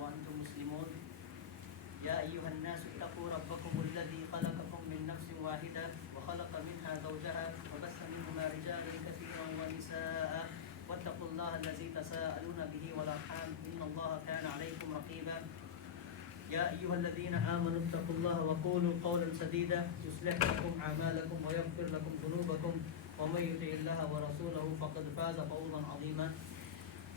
وأنتم مسلمون يا أيها الناس اتقوا ربكم الذي خلقكم من نفس واحدة وخلق منها زوجها وبث منهما رجالا كثيرا ونساء واتقوا الله الذي تساءلون به والأرحام إن الله كان عليكم رقيبا يا أيها الذين آمنوا اتقوا الله وقولوا قولا سديدا يصلح لكم أعمالكم ويغفر لكم ذنوبكم ومن يطع الله ورسوله فقد فاز فوزا عظيما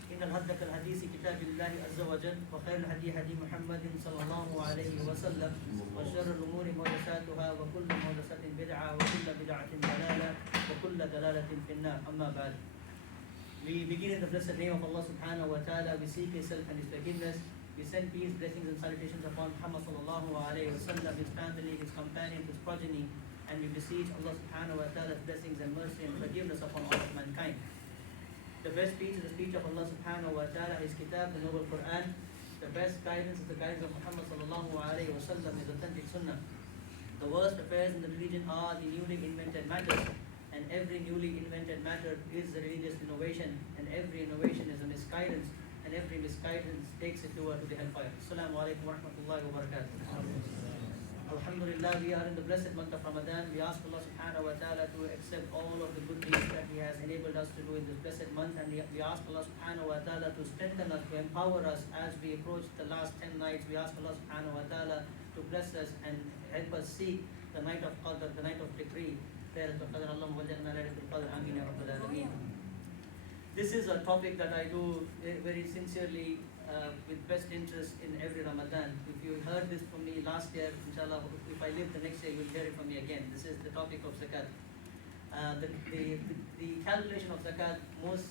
إن الهدك الحديث كتاب الله عز وجل وخير الهدي هدي محمد صلى الله عليه وسلم وشر الأمور محدثاتها وكل محدثة بدعة وكل بدعة ضلالة وكل ضلالة في النار أما بعد. We begin in the blessed name of Allah subhanahu wa ta'ala. We seek His help and His forgiveness. We send peace, blessings and salutations upon Muhammad sallallahu alayhi wa sallam, his family, his companions, his progeny, and we beseech Allah subhanahu wa ta'ala's blessings and mercy and forgiveness upon all of mankind. The best speech is the speech of Allah subhanahu wa ta'ala, His kitab, the noble Quran. The best guidance is the guidance of Muhammad sallallahu alayhi wa sallam, his authentic sunnah. The worst affairs in the religion are the newly invented matters, and every newly invented matter is a religious innovation, and every innovation is a misguidance, and every misguidance takes it to the hellfire. Assalamu alaikum wa rahmatullahi wa barakatuh. Alhamdulillah, we are in the blessed month of Ramadan. We ask Allah subhanahu wa ta'ala to accept all of the good deeds that He has enabled us to do in this blessed month, and we ask Allah subhanahu wa ta'ala to strengthen us, to empower us as we approach the last 10 nights. We ask Allah subhanahu wa ta'ala to bless us and help us seek the night of Qadr, the night of decree. This is a topic that I do very sincerely with best interest in every Ramadan. If you heard this from me last year, inshallah, if I live the next year, you will hear it from me again. This is the topic of Zakat. The calculation of Zakat most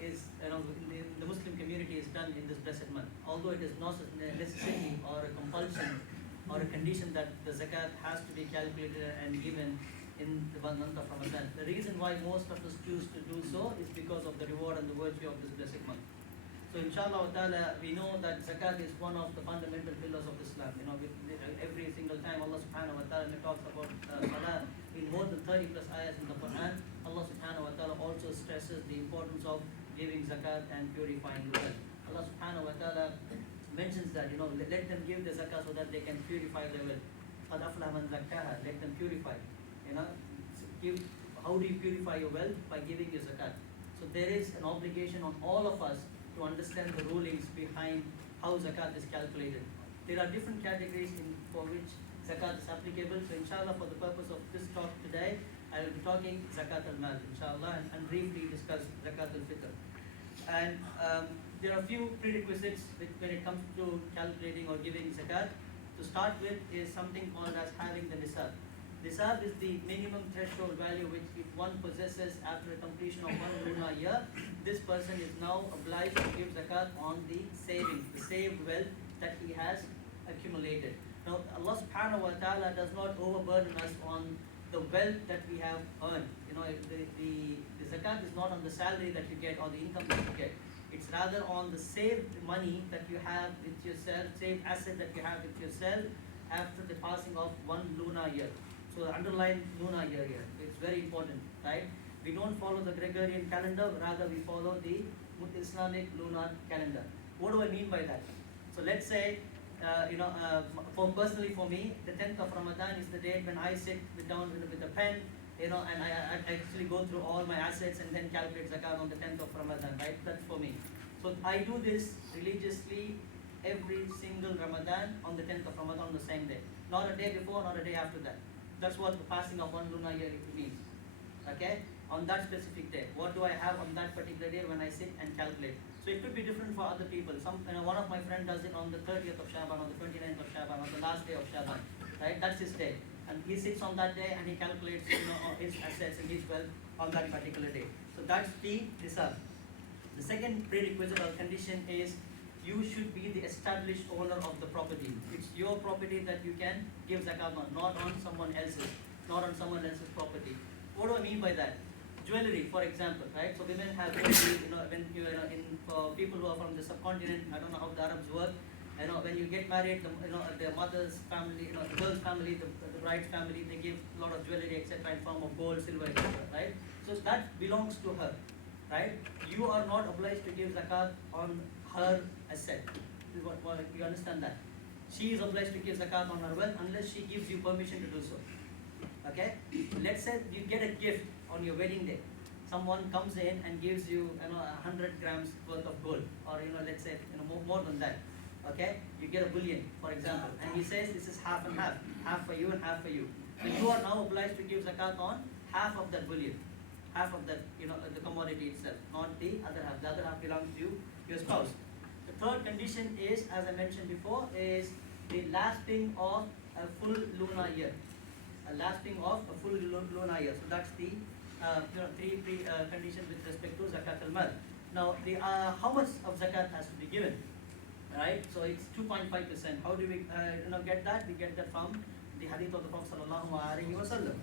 is, in the Muslim community is done in this blessed month. Although it is not a necessity or a compulsion or a condition that the Zakat has to be calculated and given in the month of Ramadan. The reason why most of us choose to do so is because of the reward and the virtue of this blessed month. So inshallah ta'ala, we know that Zakat is one of the fundamental pillars of Islam. Every single time Allah subhanahu wa ta'ala talks about Salah in more than 30 plus ayahs in the Quran, Allah subhanahu wa ta'ala also stresses the importance of giving Zakat and purifying the wealth. Allah subhanahu wa ta'ala mentions that, let them give the Zakat so that they can purify their wealth. قَدْ أَفْلَحَ مَنْ زَكَّاهَا. Let them purify. How do you purify your wealth? By giving your Zakat. So there is an obligation on all of us to understand the rulings behind how Zakat is calculated. There are different categories for which Zakat is applicable. So inshallah, for the purpose of this talk today, I will be talking Zakat al-Mal, inshallah, and briefly discuss Zakat al-Fitr. And there are a few prerequisites when it comes to calculating or giving Zakat. To start with is something called as having the nisab. Nisab is the minimum threshold value which if one possesses after the completion of one lunar year, this person is now obliged to give Zakat on the savings, the saved wealth that he has accumulated. Now Allah subhanahu wa ta'ala does not overburden us on the wealth that we have earned. The Zakat is not on the salary that you get or the income that you get. It's rather on the saved money that you have with yourself, saved asset that you have with yourself after the passing of one lunar year. So underline lunar year here. It's very important, right? We don't follow the Gregorian calendar, rather we follow the Islamic lunar calendar. What do I mean by that? So let's say, personally for me, the 10th of Ramadan is the date when I sit down with a pen, and I actually go through all my assets and then calculate Zakat on the 10th of Ramadan, right? That's for me. So I do this religiously every single Ramadan on the 10th of Ramadan on the same day. Not a day before, not a day after that. That's what the passing of one lunar year means. Okay? On that specific day. What do I have on that particular day when I sit and calculate? So it could be different for other people. One of my friends does it on the 30th of Shaban, on the 29th of Shaban, on the last day of Shaban. Right? That's his day. And he sits on that day and he calculates his assets and his wealth on that particular day. So that's the nisab. The second prerequisite or condition is you should be the established owner of the property. It's your property that you can give Zakat on, not on someone else's property. What do I mean by that? Jewelry, for example, right? So women have jewelry, for people who are from the subcontinent, I don't know how the Arabs work. When you get married, the mother's family, the girl's family, the bride's family, they give a lot of jewelry, etc., in form of gold, silver, etc., right? So that belongs to her, right? You are not obliged to give Zakat on her asset. You understand that? She is obliged to give zakat on her wealth unless she gives you permission to do so. Okay? Let's say you get a gift on your wedding day. Someone comes in and gives you, 100 grams worth of gold, or let's say, more than that. Okay? You get a bullion, for example, and he says this is half and half for you and half for you. So you are now obliged to give zakat on half of that bullion, half of that, the commodity itself, not the other half. The other half belongs to your spouse. The third condition is, as I mentioned before, is the lasting of a full lunar year. A lasting of a full lunar year. So that's the three conditions with respect to zakat al-mal. Now, the how much of zakat has to be given? Right? So it's 2.5%. How do we get that? We get that from the hadith of the Prophet sallallahu alaihi wasallam.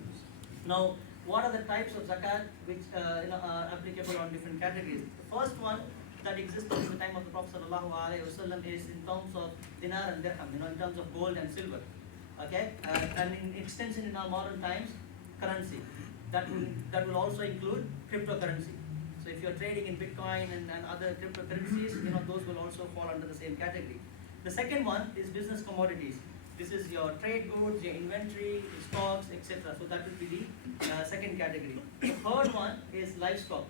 Now, what are the types of zakat which are applicable on different categories? The first one that existed in the time of the Prophet sallallahu alaihi wasallam is in terms of dinar and dirham, in terms of gold and silver. Okay, and in extension in our modern times, currency. That will also include cryptocurrency. So if you're trading in Bitcoin and other cryptocurrencies, those will also fall under the same category. The second one is business commodities. This is your trade goods, your inventory, your stocks, etc. So that will be the second category. The third one is livestock.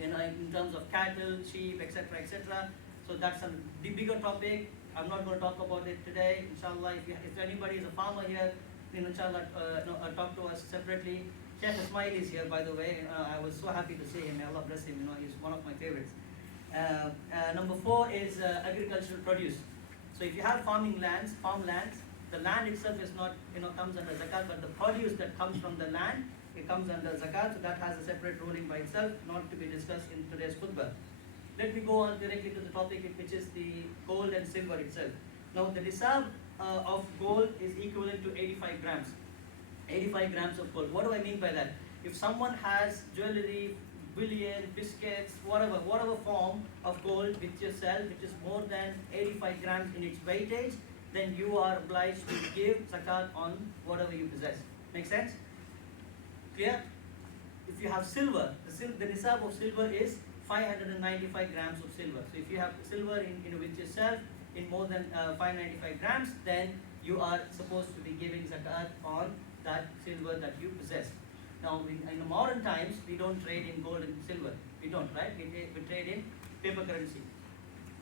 In terms of cattle, sheep, etc., etc. So that's a bigger topic. I'm not going to talk about it today. Inshallah, if anybody is a farmer here, then inshallah, talk to us separately. Sheikh Ismail is here, by the way. I was so happy to see him. May Allah bless him. He's one of my favorites. Number 4 is agricultural produce. So if you have farmlands, the land itself is not, comes under zakat, but the produce that comes from the land, it comes under zakat. So that has a separate ruling by itself, not to be discussed in today's khutbah. Let me go on directly to the topic, which is the gold and silver itself. Now, the nisab of gold is equivalent to 85 grams. 85 grams of gold. What do I mean by that? If someone has jewelry, bullion, biscuits, whatever form of gold which you sell, which is more than 85 grams in its weightage, then you are obliged to give zakat on whatever you possess. Make sense? Clear? If you have silver, the nisab of silver is 595 grams of silver. So if you have silver in with yourself in more than 595 grams, then you are supposed to be giving zakat on that silver that you possess. Now, in the modern times, we don't trade in gold and silver. We don't, right? We trade in paper currency,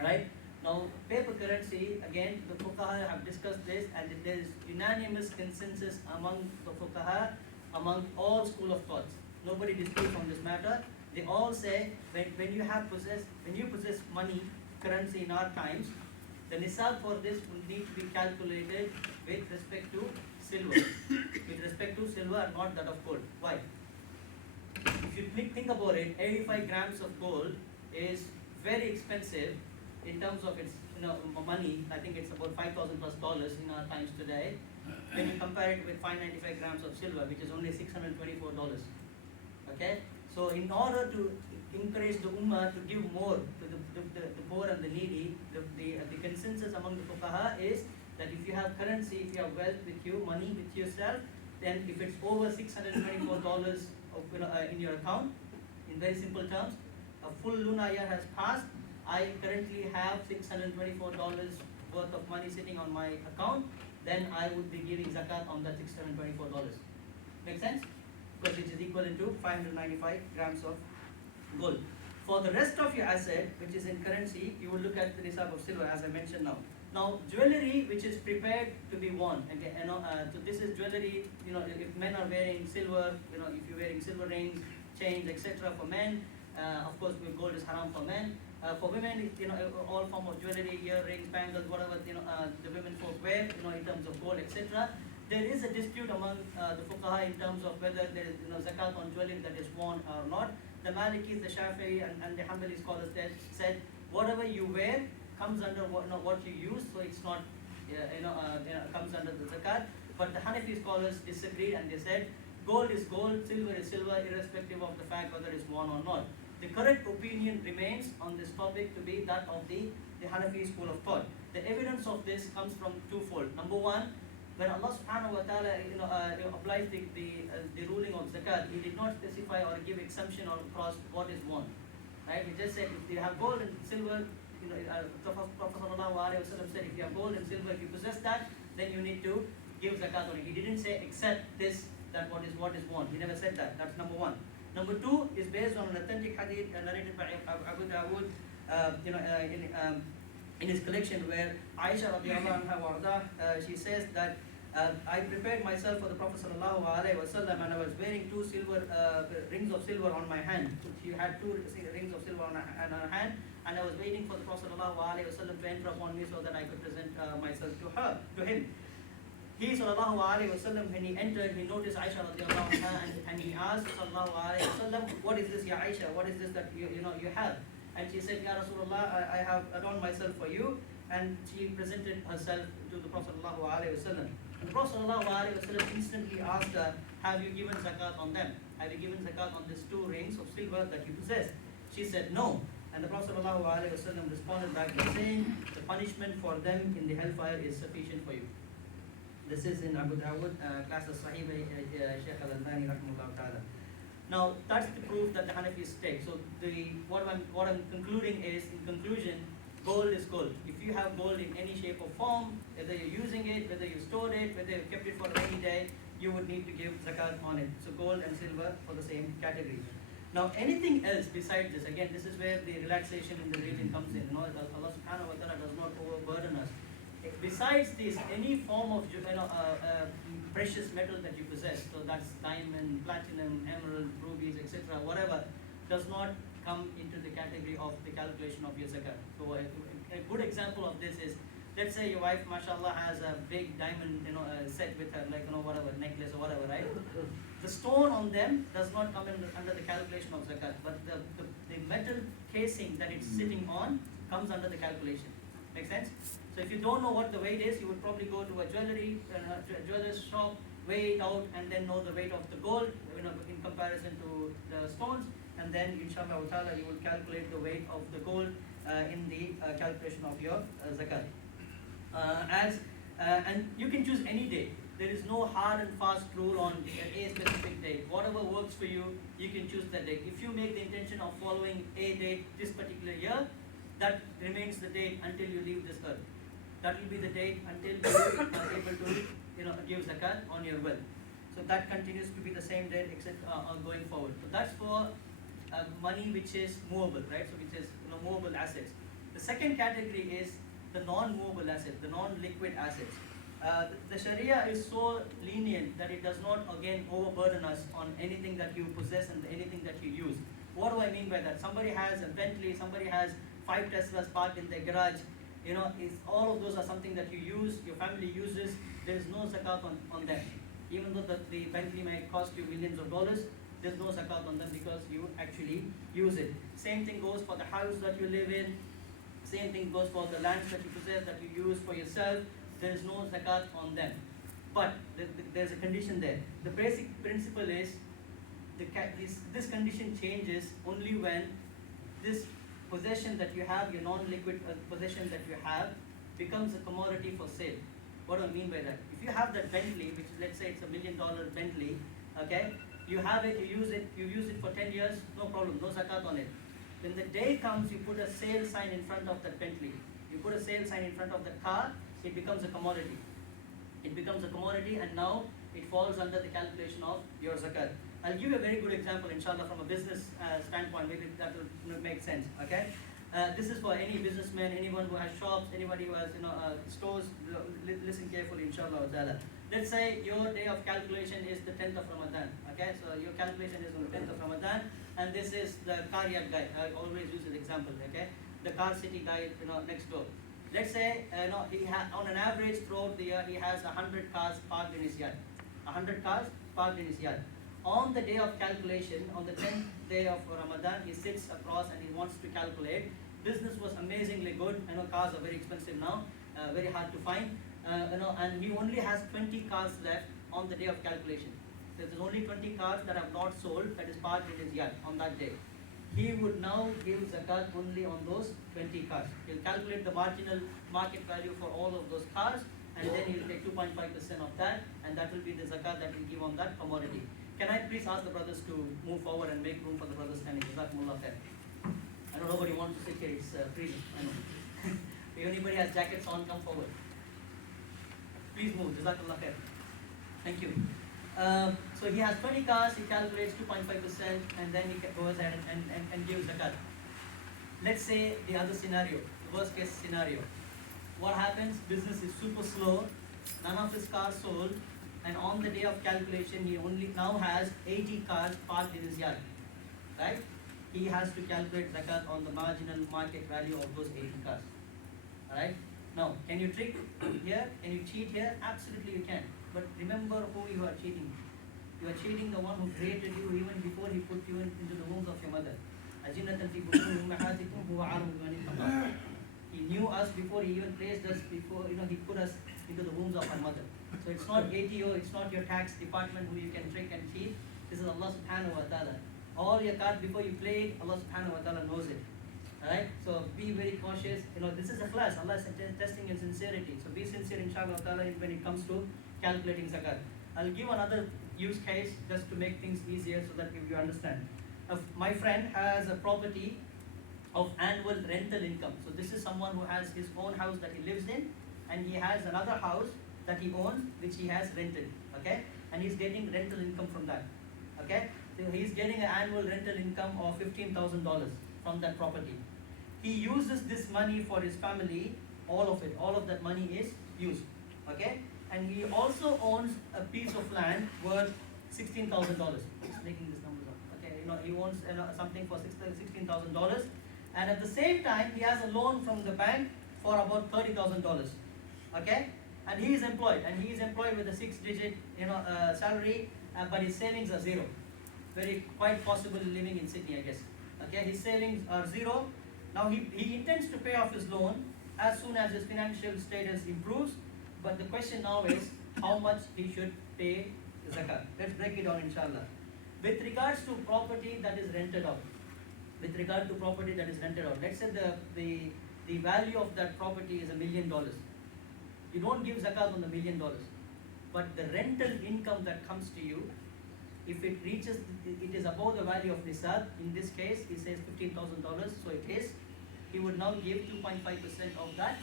right? Now, paper currency, again, the fuqaha have discussed this, and there is unanimous consensus among the fuqaha, among all school of thoughts. Nobody disputes on this matter. They all say when you possess money, currency in our times, the nisab for this will need to be calculated with respect to silver. With respect to silver and not that of gold. Why? If you think about it, 85 grams of gold is very expensive in terms of its money. I think it's about $5,000 plus in our times today. When you compare it with 595 grams of silver, which is only $624. Okay? So in order to encourage the ummah to give more to the poor and the needy, the consensus among the fuqaha is that if you have currency, if you have wealth with you, money with yourself, then if it's over $624 in your account, in very simple terms, a full lunar year has passed, I currently have $624 worth of money sitting on my account, then I would be giving zakat on that $624. Make sense? Because it is equivalent to 595 grams of gold. For the rest of your asset, which is in currency, you will look at the nisab of silver, as I mentioned now. Now, jewelry which is prepared to be worn, okay, so this is jewelry, if men are wearing silver, if you're wearing silver rings, chains, etc. for men, of course, gold is haram for men. For women, all form of jewelry, earrings, bangles, whatever, the women folk wear, in terms of gold, etc. There is a dispute among the fuqaha in terms of whether there is, zakat on jewelry that is worn or not. The Malikis, the Shafi'i, and the Hanbali scholars said, whatever you wear comes under what you use, so it's not, comes under the zakat. But the Hanafi scholars disagreed, and they said, gold is gold, silver is silver, irrespective of the fact whether it's worn or not. The correct opinion remains on this topic to be that of the Hanafi school of thought. The evidence of this comes from twofold. Number one, when Allah subhanahu wa ta'ala applies the ruling of zakat, He did not specify or give exemption or across what is worn. Right? He just said if you have gold and silver, the Prophet ﷺ said, if you have gold and silver, if you possess that, then you need to give zakat on it. He didn't say except this, that what is born. He never said that. That's number one. Number two is based on an authentic hadith narrated by Abu Dawood, in his collection, where Aisha radiallahu anha warda, she says that I prepared myself for the Prophet sallallahu alaihi wasallam, and I was wearing two silver rings of silver on my hand. She had two rings of silver on her hand, and I was waiting for the Prophet sallallahu alaihi wasallam to enter upon me so that I could present myself to him. He sallallahu alaihi wasallam, when he entered, he noticed Aisha radiallahu anha, and he asked sallallahu alaihi wasallam, what is this, ya Aisha? What is this that you have? And she said, Ya Rasulullah, I have adorned myself for you. And she presented herself to the Prophet sallallahu alaihi wasallam. And the Prophet sallallahu alaihi wasallam instantly asked her, have you given zakat on them? Have you given zakat on these two rings of silver that you possess? She said no. And the Prophet sallallahu alaihi wasallam responded back by saying, the punishment for them in the hellfire is sufficient for you. This is in Abu Dawood, class of Sahih Shaykh al-Albani rahimahullah ta'ala. Now that's the proof that the Hanafis take. So what I'm concluding is, in conclusion, gold is gold. If you have gold in any shape or form, whether you're using it, whether you stored it, whether you kept it for a rainy day, you would need to give zakat on it. So gold and silver for the same category. Now anything else besides this, again, this is where the relaxation in the religion comes in. Allah subhanahu wa ta'ala does not overburden us. Besides this, any form of precious metal that you possess, so that's diamond, platinum, emerald, rubies, etc., whatever, does not come into the category of the calculation of your zakat. So a good example of this is, let's say your wife, mashallah, has a big diamond, set with her, like, whatever, necklace or whatever, right? The stone on them does not come under the calculation of zakat, but the metal casing that it's sitting on comes under the calculation. Make sense? So if you don't know what the weight is, you would probably go to a jeweler's shop, weigh it out, and then know the weight of the gold, in comparison to the stones, and then inshallah ta'ala you will calculate the weight of the gold in the calculation of your zakat. And you can choose any day. There is no hard and fast rule on a specific date. Whatever works for you, you can choose that date. If you make the intention of following a date this particular year, that remains the date until you leave this earth. That will be the date until you are able to give zakat on your wealth. So that continues to be the same date except going forward. So that's for money which is movable, right? So which is movable assets. The second category is the non-movable assets, the non-liquid assets. The Sharia is so lenient that it does not again overburden us on anything that you possess and anything that you use. What do I mean by that? Somebody has a Bentley, somebody has 5 Teslas parked in their garage. All of those are something that you use, your family uses. There is no zakat on them. Even though the Bentley might cost you millions of dollars, there's no zakat on them because you actually use it. Same thing goes for the house that you live in. Same thing goes for the lands that you possess, that you use for yourself. There is no zakat on them. But there's a condition there. The basic principle is this condition changes only when this possession that you have, your non-liquid possession that you have, becomes a commodity for sale. What do I mean by that? If you have that Bentley, which let's say it's $1 million Bentley, okay, you have it, you use it for 10 years, no problem, no zakat on it. When the day comes, you put a sale sign in front of that Bentley. You put a sale sign in front of the car, it becomes a commodity. It becomes a commodity, and now it falls under the calculation of your zakat. I'll give you a very good example, inshallah, from a business standpoint. Maybe that will make sense. Okay, this is for any businessman, anyone who has shops, anybody who has stores. Listen carefully, inshallah. Let's say your day of calculation is the 10th of Ramadan. Okay, so your calculation is on the 10th of Ramadan, and this is the car yard guy. I always use this example. Okay, the car city guy, next door. Let's say he on an average throughout the year he has 100 cars parked in his yard. 100 cars parked in his yard. On the day of calculation, on the 10th day of Ramadan, he sits across and he wants to calculate. Business was amazingly good. I know cars are very expensive now, very hard to find. And he only has 20 cars left on the day of calculation. So there's only 20 cars that have not sold, that is parked in his yard on that day. He would now give zakat only on those 20 cars. He'll calculate the marginal market value for all of those cars, and then he'll take 2.5% of that, and that will be the zakat that he'll give on that commodity. Can I please ask the brothers to move forward and make room for the brothers standing? Jazakumullah khair. I know nobody wants to sit here, it's free. I know. If anybody has jackets on, come forward. Please move. Jazakallah khair. Thank you. So he has 20 cars, he calculates 2.5%, and then he goes ahead and gives zakat. Let's say the other scenario, the worst case scenario. What happens? Business is super slow, none of his cars sold, and on the day of calculation, he only now has 80 cars parked in his yard. Right? He has to calculate zakat on the marginal market value of those 80 cars. Alright? Now, can you trick here? Can you cheat here? Absolutely you can. But remember who you are cheating. You are cheating the one who created you even before he put you into the wombs of your mother. He knew us before he even placed us, before he put us into the wombs of our mother. So it's not ATO, it's not your tax department who you can trick and cheat. This is Allah subhanahu wa ta'ala. All your cards before you play it, Allah subhanahu wa ta'ala knows it. Alright? So be very cautious. This is a class. Allah is testing your sincerity. So be sincere inshallah ta'ala when it comes to calculating zakat. I'll give another use case just to make things easier so that you understand. My friend has a property of annual rental income. So this is someone who has his own house that he lives in, and he has another house that he owns which he has rented. Okay? And he's getting rental income from that. Okay? So he's getting an annual rental income of $15,000 from that property. He uses this money for his family, all of it. All of that money is used. Okay? And he also owns a piece of land worth $16,000. Just making these numbers up. Okay, he owns something for $16,000, and at the same time he has a loan from the bank for about $30,000. Okay, and he is employed, with a 6-digit salary, but his savings are zero. Quite possible living in Sydney, I guess. Okay, his savings are zero. Now he intends to pay off his loan as soon as his financial status improves. But the question now is how much he should pay the zakat. Let's break it down inshallah. With regards to property that is rented out, let's say the value of that property is $1 million. You don't give zakat on the $1 million, but the rental income that comes to you, if it is above the value of nisab. In this case, he says $15,000, so it is. He would now give 2.5% of that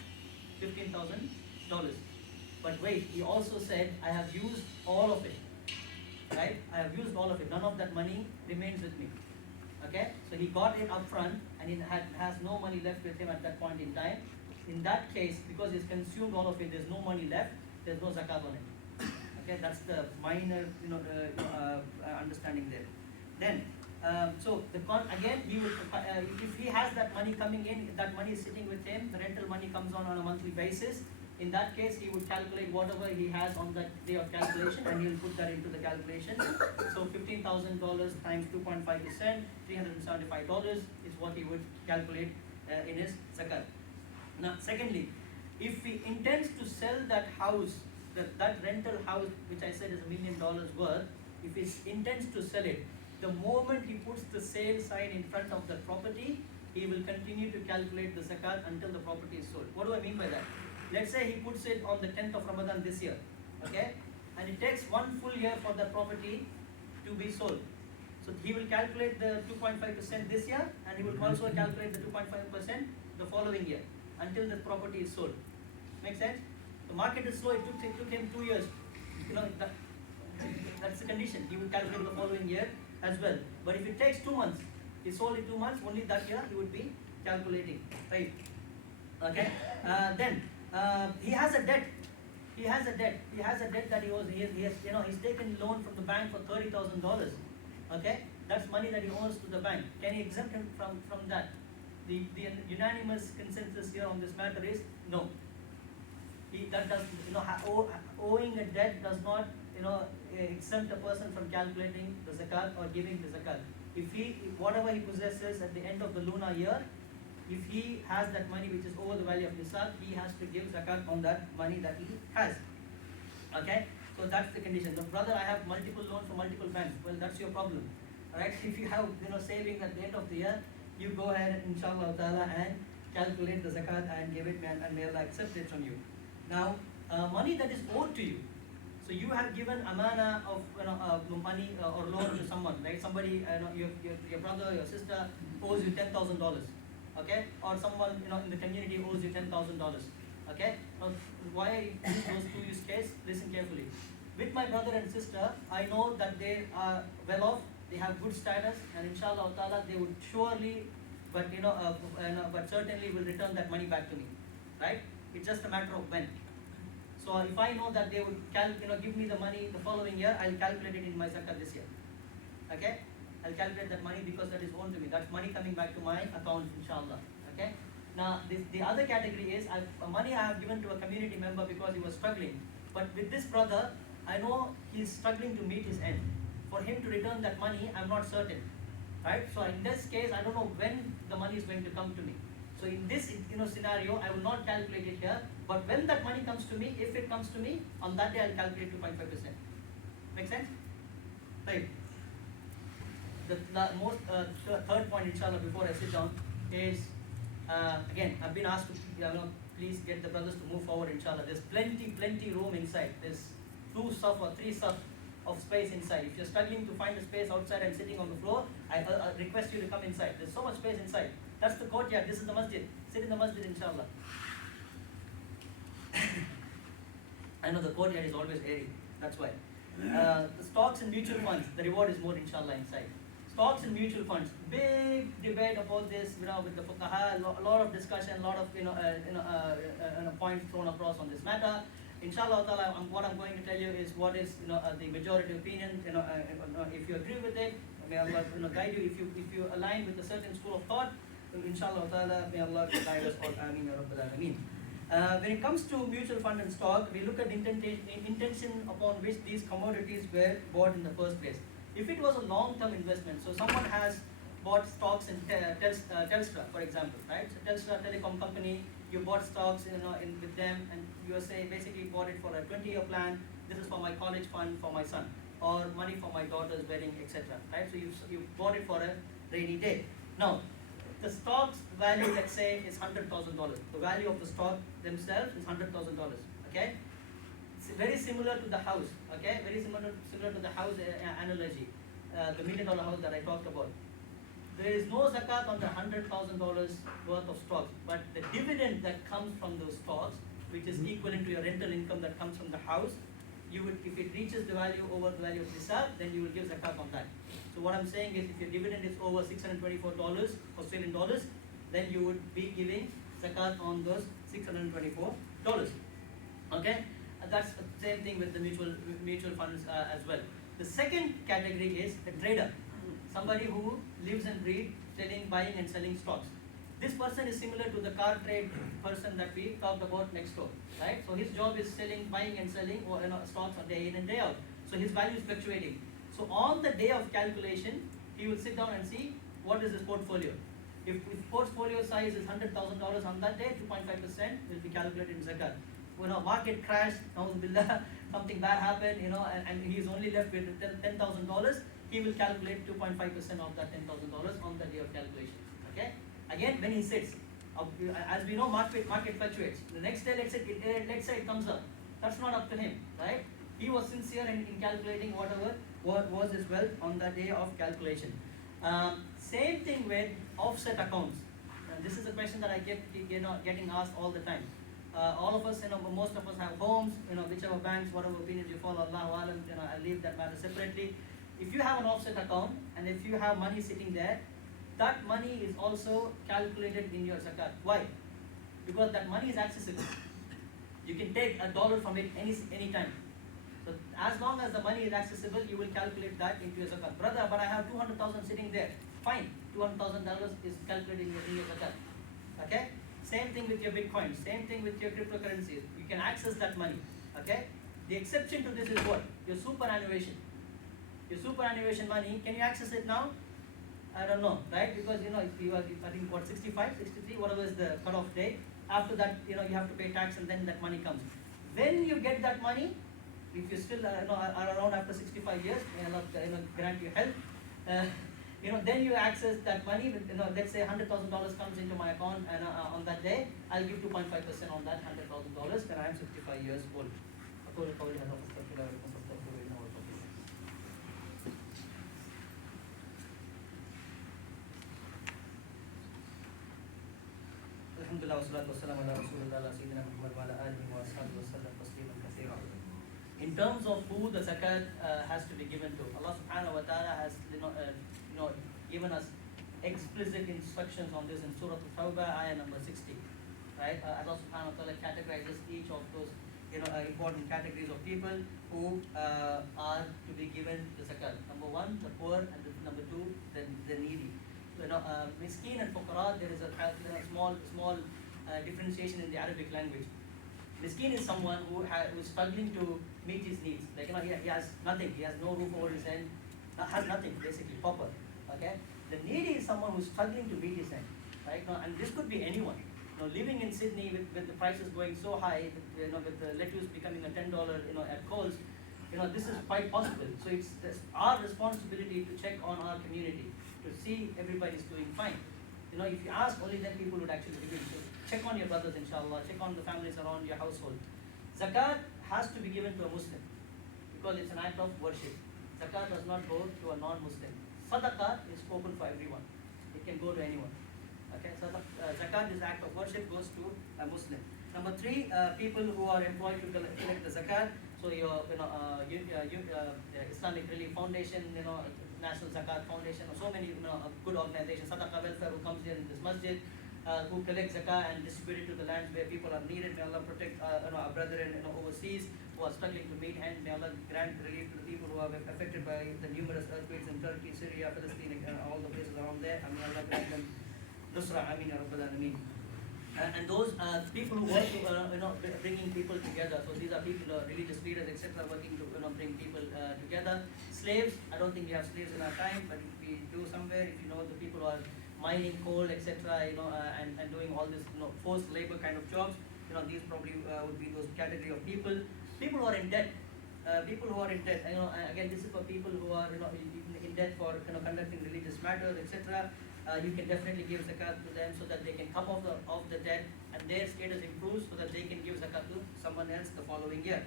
$15,000. But wait, he also said, I have used all of it. Right? I have used all of it. None of that money remains with me. Okay? So he got it up front and he has no money left with him at that point in time. In that case, because he's consumed all of it, there's no money left, there's no zakat on it. Okay? That's the minor understanding there. Then, again, he would, if he has that money coming in, that money is sitting with him, the rental money comes on a monthly basis. In that case, he would calculate whatever he has on that day of calculation, and he will put that into the calculation. So $15,000 times 2.5%, $375 is what he would calculate in his zakat. Now, secondly, if he intends to sell that house, that rental house, which I said is $1 million worth, if he intends to sell it, the moment he puts the sale sign in front of the property, he will continue to calculate the zakat until the property is sold. What do I mean by that? Let's say he puts it on the 10th of Ramadan this year, okay? And it takes 1 full year for that property to be sold. So he will calculate the 2.5% this year, and he will also calculate the 2.5% the following year until the property is sold. Make sense? The market is slow. It took him 2 years. That's the condition. He will calculate the following year as well. But if it takes 2 months, he sold in 2 months. Only that year he would be calculating, right? Okay. Then. He has a debt. He has a debt that he owes. He's taken loan from the bank for $30,000. Okay, that's money that he owes to the bank. Can he exempt him from that? The unanimous consensus here on this matter is no. Owing a debt does not exempt a person from calculating the zakat or giving the zakat. If whatever he possesses at the end of the lunar year, if he has that money which is over the value of nisab, he has to give zakat on that money that he has. Okay? So that's the condition. The brother, I have multiple loans from multiple banks. Well, that's your problem. Alright? If you have savings at the end of the year, you go ahead, inshallah ta'ala, and calculate the zakat and give it, and may Allah accept it from you. Now, money that is owed to you. So you have given amana of money or loan to someone, right? Somebody, your brother, your sister owes you $10,000. okay, or someone in the community owes you $10,000, okay. Now, why I use those two use case? Listen carefully. With my brother and sister, I know that they are well off, they have good status, and inshallah ta'ala they would surely, but but certainly will return that money back to me, right? It's just a matter of when. So if I know that they would give me the money the following year, I'll calculate it in my zakat this year. Okay? I'll calculate that money because that is owed to me. That's money coming back to my account, inshallah. Okay? Now, the other category is money I have given to a community member because he was struggling. But with this brother, I know he's struggling to meet his end. For him to return that money, I'm not certain. Right? So in this case, I don't know when the money is going to come to me. So in this scenario, I will not calculate it here. But when that money comes to me, if it comes to me, on that day I'll calculate 2.5%. Make sense? Right. The third point, inshallah, before I sit down, is again, I've been asked to please get the brothers to move forward, inshallah. There's plenty room inside. There's 2 saf or 3 saf of space inside. If you're struggling to find a space outside and sitting on the floor, I request you to come inside. There's so much space inside. That's the courtyard. This is the masjid. Sit in the masjid, inshallah. I know the courtyard is always airy. That's why. The stocks and mutual funds, the reward is more, inshallah, inside. Stocks and mutual funds, big debate about this, with the fuqaha, a lot of discussion, a lot of points thrown across on this matter. Inshallah ta'ala, what I'm going to tell you is what is the majority opinion. If you agree with it, may Allah guide you. If you align with a certain school of thought, inshallah ta'ala, may Allah guide us all. Ameen ya Rabbil Alameen. When it comes to mutual fund and stock, we look at intention upon which these commodities were bought in the first place. If it was a long-term investment, so someone has bought stocks in Telstra, for example, right? So Telstra telecom company, you bought stocks with them, and you basically bought it for a 20-year plan. This is for my college fund for my son, or money for my daughter's wedding, etc. Right? So you bought it for a rainy day. Now, the stock's value, let's say, is $100,000. The value of the stock themselves is $100,000. Okay, it's very similar to the house. Okay, very similar to the house analogy, the $1 million house that I talked about. There is no zakat on the $100,000 worth of stocks, but the dividend that comes from those stocks, which is equivalent to your rental income that comes from the house, you would, if it reaches the value over the value of nisab, then you will give zakat on that. So what I'm saying is, if your dividend is over $624 Australian dollars, then you would be giving zakat on those $624. Okay, that's the same thing with the mutual funds as well. The second category is a trader, somebody who lives and breathes buying and selling stocks. This person is similar to the car trade person that we talked about next door, right? So his job is buying and selling stocks on day in and day out. So his value is fluctuating. So on the day of calculation, he will sit down and see what is his portfolio. If portfolio size is $100,000 on that day, 2.5% will be calculated in zakat. When a market crash, something bad happened, and he is only left with $10,000, he will calculate 2.5% of that $10,000 on the day of calculation. Okay. Again, when he sits, as we know, market fluctuates. The next day, let's say it comes up. That's not up to him, right? He was sincere in calculating whatever was his wealth on the day of calculation. Same thing with offset accounts. This is a question that I get getting asked all the time. All of us, most of us have homes. Whichever banks, whatever opinions you follow, Allahu Alam, I leave that matter separately. If you have an offset account and if you have money sitting there, that money is also calculated in your zakat. Why? Because that money is accessible. You can take $1 from it any time. So as long as the money is accessible, you will calculate that into your zakat. Brother, but I have 200,000 sitting there. Fine, $200,000 is calculated in your zakat. Okay? Same thing with your Bitcoin. Same thing with your cryptocurrencies. You can access that money. Okay? The exception to this is what? Your superannuation. Your superannuation money, can you access it now? I don't know, right? Because if you are, I think 65, 63, whatever is the cutoff date. After that, you have to pay tax, and then that money comes. When you get that money, if you still are around after 65 years, may Allah grant you health. Then you access that money. Let's say $100,000 comes into my account, and on that day, I'll give 2.5% on that $100,000 when I am 65 years old. Alhamdulillah wassalatu wassalamu ala rasulillah sayyidina Muhammad wa ala alihi wa sahbihi wa sallam tasliman kaseera. In terms of who the zakat has to be given to, Allah subhanahu wa ta'ala has given us explicit instructions on this in Surah Al-Tawbah, ayah number 60. Right? Allah subhanahu wa ta'ala categorizes each of those important categories of people who are to be given the zakat. Number one, the poor, and number two, the needy. Miskin and fuqara, there is a small differentiation in the Arabic language. Miskin is someone who is struggling to meet his needs. Like he has nothing. He has no roof over his head. Has nothing basically. Pauper. Okay. The needy is someone who is struggling to meet his end. Right. And this could be anyone. Living in Sydney with the prices going so high, with the lettuce becoming a $10, at Coles, this is quite possible. So it's our responsibility to check on our community to see everybody's doing fine. If you ask, only then people would actually begin. So check on your brothers, inshallah. Check on the families around your household. Zakat has to be given to a Muslim because it's an act of worship. Zakat does not go to a non-Muslim. Sadaqah is open for everyone. It can go to anyone. Okay, so zakat, this act of worship, goes to a Muslim. Number three, people who are employed to collect the zakat. So your Islamic Relief Foundation, National Zakat Foundation, or so many good organizations, Sadaqah Welfare, who comes here in this masjid, who collect zakat and distribute it to the lands where people are needed. May Allah protect our brethren overseas who are struggling to meet hand. May Allah grant relief to the people who are affected by the numerous earthquakes in Turkey, Syria, Palestine, and all the places around there. And may Allah grant them Nusra, Ameen, Ya Rabbal Alameen. And those people who work to bringing people together. So these are people, religious leaders, etc., working to bring people together. Slaves, I don't think we have slaves in our time, but if we do somewhere, if the people who are mining coal, etc., and doing all this forced labor kind of jobs, these probably would be those category of people. People who are in debt. People who are in debt. Again, this is for people who are in debt for conducting religious matters, etc. You can definitely give zakat to them so that they can come off the debt and their status improves so that they can give zakat to someone else the following year.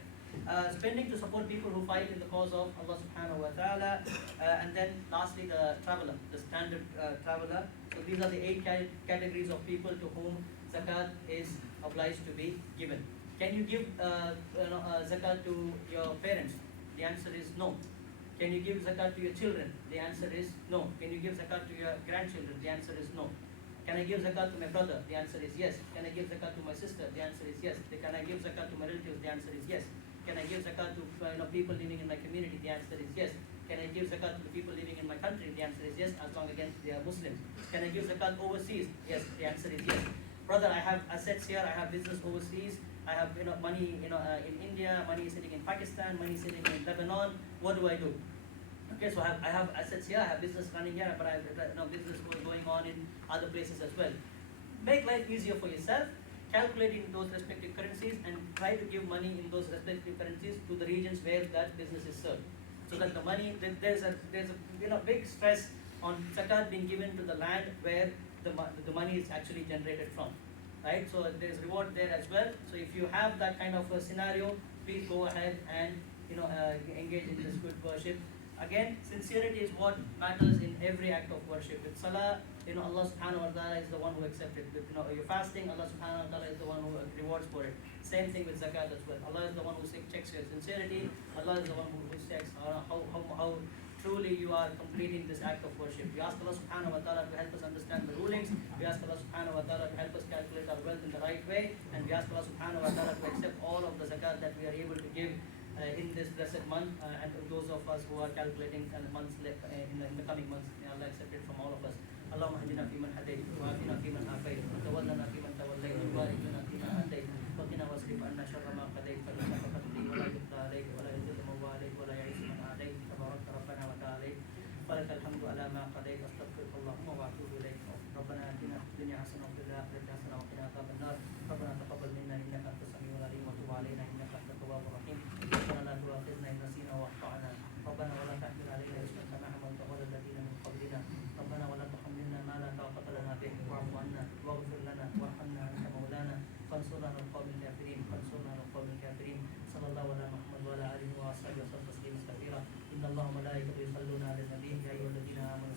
Spending to support people who fight in the cause of Allah subhanahu wa ta'ala. And then lastly, the traveler, the standard traveler. So these are the 8 categories of people to whom zakat is obliged to be given. Can you give zakat to your parents? The answer is no. Can you give zakat to your children? The answer is no. Can you give zakat to your grandchildren? The answer is no. Can I give zakat to my brother? The answer is yes. Can I give zakat to my sister? The answer is yes. Can I give zakat to my relatives? The answer is yes. Can I give zakat to people living in my community? The answer is yes. Can I give zakat to the people living in my country? The answer is yes, as long as they are Muslims. Can I give zakat overseas? Yes. The answer is yes. Brother, I have assets here. I have business overseas. I have money in India. Money is sitting in Pakistan. Money is sitting in Lebanon. What do I do? Okay, so I have assets here, I have business running here, but I have business going on in other places as well. Make life easier for yourself, calculate in those respective currencies, and try to give money in those respective currencies to the regions where that business is served. So that the money, there's a big stress on zakat being given to the land where the money is actually generated from. Right? So there's reward there as well. So if you have that kind of a scenario, please go ahead and engage in this good worship. Again, sincerity is what matters in every act of worship. With salah, Allah subhanahu wa ta'ala is the one who accepts it. With you're fasting, Allah subhanahu wa ta'ala is the one who rewards for it. Same thing with zakat as well. Allah is the one who checks your sincerity. Allah is the one who checks how truly you are completing this act of worship. We ask Allah subhanahu wa ta'ala to help us understand the rulings. We ask Allah subhanahu wa ta'ala to help us calculate our wealth in the right way. And we ask Allah subhanahu wa ta'ala to accept all of the zakat that we are able to give in this blessed month, and those of us who are calculating the months left in the coming months, may Allah accept it from all of us. Allahumma hadina fi man hadayt, wa afina fi man afayt, wa tawallana fi man tawallayt, wa barik lana fi ma atayt, wa qina wasrif anna sharra ma qadayt, fa innaka taqdi wa la yuqda alayk, wa la yuzillu man walayt, wa la yu'izzu man adayt, tabarakta rabbana wa ta'ala. Falakal hamdu ala ma qadayt, astaghfiruka Allahumma wa atubu ilayk. Rabbana atina fid dunya hasanah wa fil akhirati hasanah wa qina adhaban nar. Rabbana taqabbal minna innaka antas samiul alim wa tub alayna innaka antat tawwabur rahim. ربنا لا تؤاخذنا إن نسينا وأخطأنا ربنا ولا تحمل علينا إصرا كما حملته على الذين من قبلنا ربنا ولا تحملنا ما لا طاقة لنا به واعف عنا واغفر لنا وارحمنا أنت مولانا فانصرنا على القوم الكافرين صلى الله على محمد وعلى آله وصحبه وسلم تسليما كثيرا إن الله وملائكته يصلون على النبي يا أيها الذين آمنوا